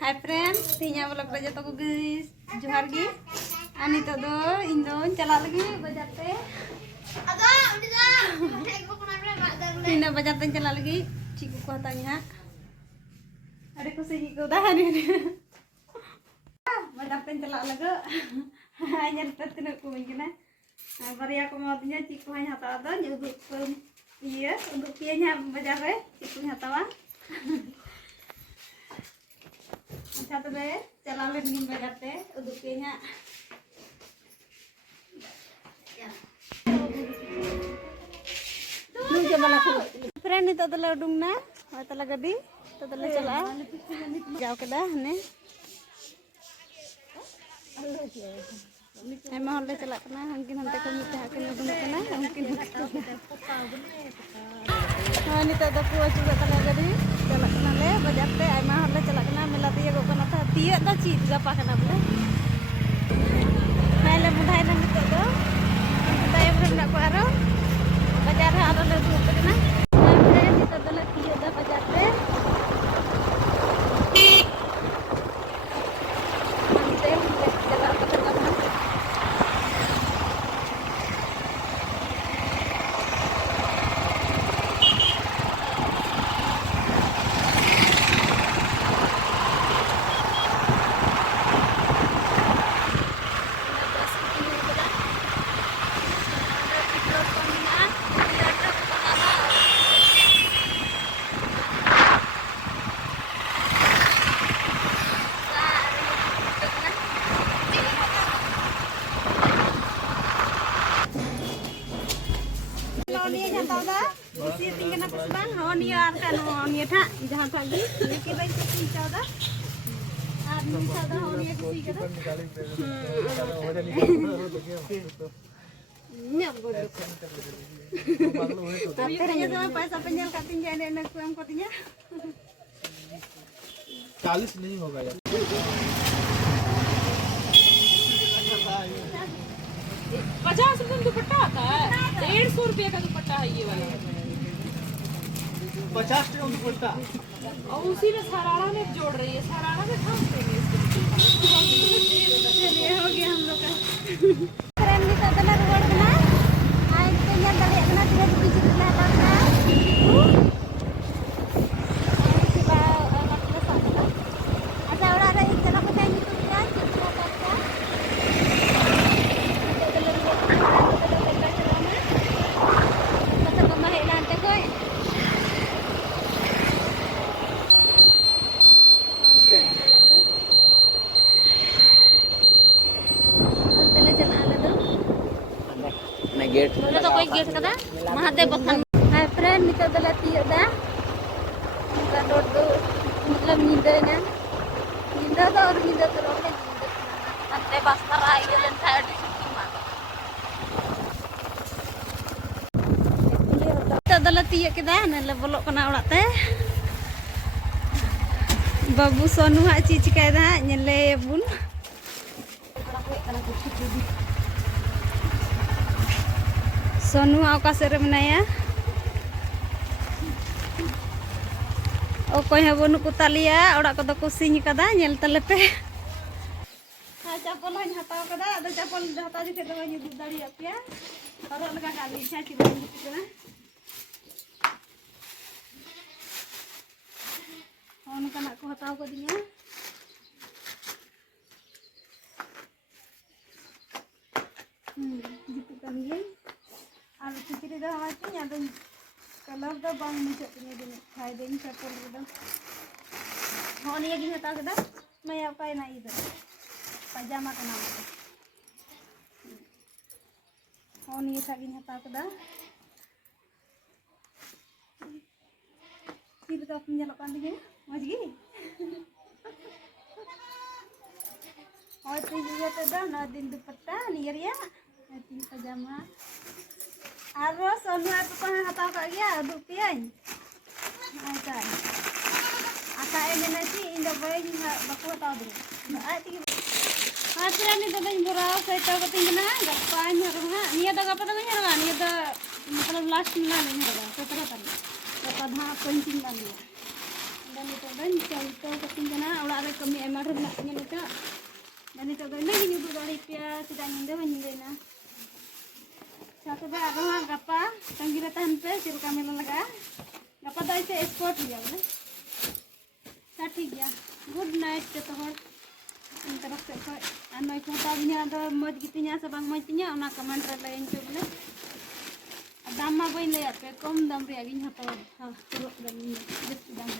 hi friends तीन blog रे जतो को जोहार गी आनी तो दो इन दो चला लगी बाजार पे अदा उडी दा एक को ना रे इन बाजार पे चला लगी चिकू को हतानी हां अरे को से को दा ने बाजार पे चला लगे हाय जन पे तने को मिना बरिया को मदिया चिकू हाय हता दा जुदु ये untuk kianya baजार रे चिकू हतावा अच्छा तो बे चला लेनी बाजार पे उदुके nya nu jambala ko friend itu adalah udungna atala gadi itu adalah cala jauh kedah ne emang holle cala kena mungkin nanti kami tahakin udung kena mungkin nah ini tak ada kuah juga tala gadi cala kena le bajar te emang holle cala kena melati ya kena ta tiya ta ci gapa kena bu mele mudai nang itu do kita yang belum nak aro bajar aro le bu kena friend itu adalah tiya da bajar te isi tinggal apa sebang honia kan honia tak jangan pagi ini kita isi cawda आदमी सादा होनी किसी के nyam bodoh tapi sama पैसा penjal katin जाने न कुम कोतिnya 40 नहीं होगा यार 50 रुपए में दुपट्टा आता है 150 रुपए का दुपट्टा है ये वाला 50 टका दुपट्टा और उसी में सरारा में जोड़ रही है सरारा में खास देंगे चलिए हो गया हम लोग का फ्रेंड भी तो तला रोड बना आज तो ये दले अपना तेरे पीछे चला था अच्छा और आ रही चला को जाएंगे तो क्या चिपका करता तो तो महिला अंते कोई गेट तो कोई गेट कदा महादेव बथन हाय फ्रेंड निकल दला तियदा का रोड दो मतलब नींद है ना नींद तो और नींद तो रोड है अंते बस कर आई लेन साइड तो दला तिय केदा न बोलो कना ओड़ा ते बाबू सोनू आ चीज चिकायदा नेले बुन सोनू आका सेरे मनाया ओकोय हबनु को तालिया ओड़ा को को सिंह कदा नेल तले पे हा चपल हन हताव कदा अद चपल हता जे केदा नि दुदाड़ी अपिया और लगा का इच्छा कि बन कितना ओन कना को हताव को दिया जितु कनिए और चिकरी दो हमारे यहाँ तो कलर तो बांग मुझे अपने दिन खाए दिन चप्पल एकदम हाँ नहीं ये हटा के मैं आपका ना इधर पजामा का नाम है हाँ नहीं था कि हटा के फिर तो अपने जल पानी है मजगी और तो ये तो दो नौ दिन दुपट्टा नियरिया तीन पजामा आरो सोनू आप को हटाव का गया दुपियान ऐसा आका ए ने ची इन द बय बको हटाव दे आ ती हां तेरा ने तो बन बोरा से तो कतिन ना गप्पा न रहा निया द गप्पा तो नहीं रहा निया द मतलब लास्ट में ना नहीं रहा तो तरह तो पधा पंचिंग ना लिया dan itu dan contoh ketinggalan orang ada kami emar nak punya itu dan itu dan ini juga dari pia tidak nyinda menyinda satu ber apa apa tanggira tanpe siru kami laga apa dah itu export dia boleh ठीक है good night के तोहर इन तरफ से कोई Anoa'i फोटा बिना तो मज गितिnya sebang matinya ona कमेंट रे लाइन पे बोले दाम मा बइन ले पे कम दाम रे आगिन हतो हां तुरक दाम बेसी दाम